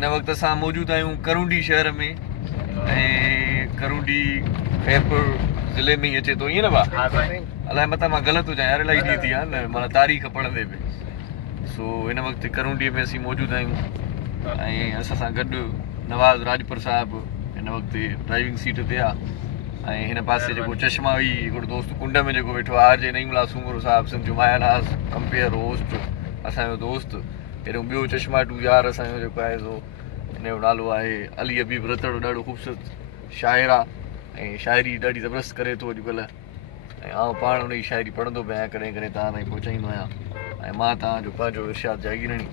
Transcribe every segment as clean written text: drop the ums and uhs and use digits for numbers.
इन वक्त असां मौजूद आहियूं करूंडी शहर में ऐं करूंडी खैरपुर ज़िले में ही अचे थो ईअं न भाउ? अलाए मथां मां ग़लति हुजां यार, इलाही ॾींहं थी विया आहिनि माना तारीख़ पढ़ंदे बि। सो हिन वक़्तु करूंडीअ में असीं मौजूद आहियूं ऐं असां सां गॾु नवाज़ राजपुर साहिबु हिन वक़्तु ड्राइविंग सीट ते आहे ऐं हिन पासे जेको चश्मा हुई हिकिड़ो दोस्त कुंड में जेको वेठो आहे आर जे नईमला सूंगरो साहिबु सिंध जो मायानाज़ कंपेयर होस्ट असांजो दोस्त। हेॾो ॿियो चश्माटू यार असांजो जेको आहे सो हिन जो नालो आहे अली हबीब रतड़, ॾाढो ख़ूबसूरत शाइर आहे ऐं शाइरी ॾाढी ज़बरदस्त करे थो अॼुकल्ह ऐं आउं पाण हुन जी शाइरी पढ़ंदो बि आहियां, कॾहिं कॾहिं तव्हां ताईं पहुचाईंदो आहियां ऐं मां तव्हांजो पंहिंजो इर्शाद जागीरणी।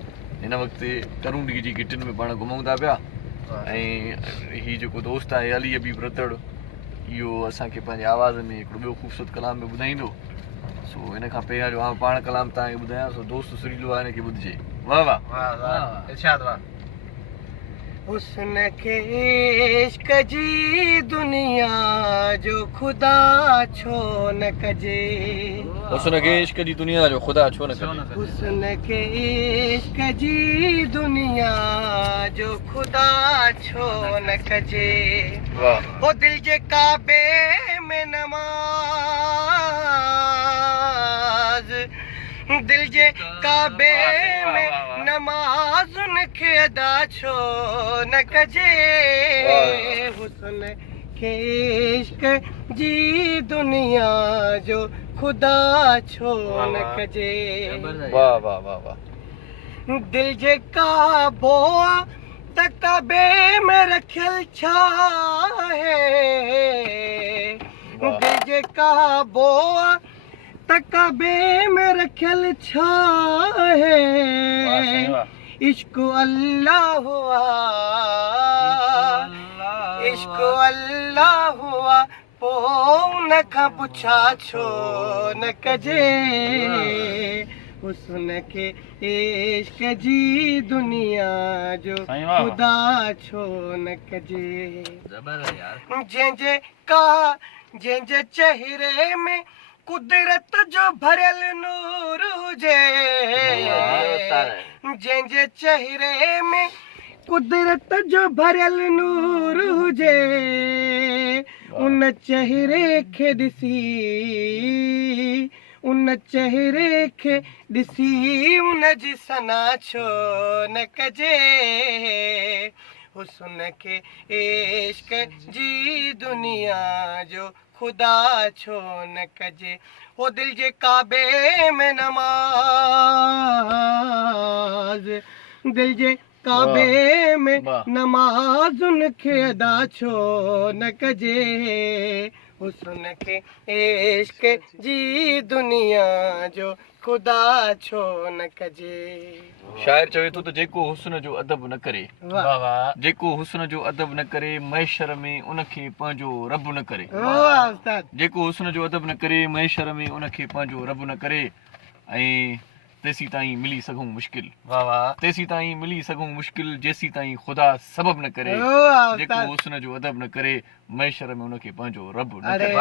हिन वक़्तु करूंडी जी किटिन में पाण घुमूं था पिया ऐं हीउ जेको दोस्त आहे अली हबीब रतड़ इहो असांखे पंहिंजे आवाज़ में हिकिड़ो ॿियो ख़ूबसूरत कलाम में ॿुधाईंदो। सो हिन खां पहिरियां जो आउं पाण कलाम तव्हांखे ॿुधायां सो दोस्त सुरीलो आहे हिनखे ॿुधिजे। वाह वाह वाह इरशाद वाह। हुस्न के इश्क जी दुनिया जो खुदा छो न कजे, हुस्न के इश्क जी दुनिया जो खुदा छो न कजे, हुस्न के इश्क जी दुनिया जो खुदा छो न कजे। वाह वो दिल जे काबे में नमाज, दिल जे काबे में नमाज उनखे अदा छो न कजे। हुस्न के इश्क जी दुनिया जो खुदा छो न कजे। वाह वाह वाह वाह। दिल जे काबो त काबे में रखियल छा है, दिल जे काबो त काबे में रखियल छा है। इश्क अल्लाह हुआ, इश्क अल्लाह हुआ पो उन खां पुछा छो न कजे। हुस्न के इश्क जी दुनिया जो खुदा छो न कजे। जंहिंजे चेहरे में कुदरत जो भरियल नूर हुजे, जंहिंजे चेहरे में कुदरत जो भरियल नूर हुजे, उन चेहरे खे ॾिसी, उन चेहरे खे ॾिसी उन जी सना छो न कजे। हुस्न के इश्क जी दुनिया जो खुदा छो न कजे। वो दिल जे काबे में नमाज, दिल जे काबे में नमाज उनखे अदा छो न कजे। हुस्न के इश्क जी दुनिया जो खुदा छो न कजे। शाइर चवे थो त जेको हुस्न जो अदब न करे, जेको हुस्न जो अदब न करे मैशर में उनखे पंहिंजो रब न करे। जेको हुस्न जो अदब न करे मैशर में उनखे पंहिंजो रब न करे ऐं तेसी ताईं मिली सघूं मुश्किल। वाह वाह। तेसी ताईं मिली सघूं मुश्किल जेसी ताईं ख़ुदा सबब न करे। जेको हुस्न जो अदब न करे मैशर में उनखे पंहिंजो रब न करे।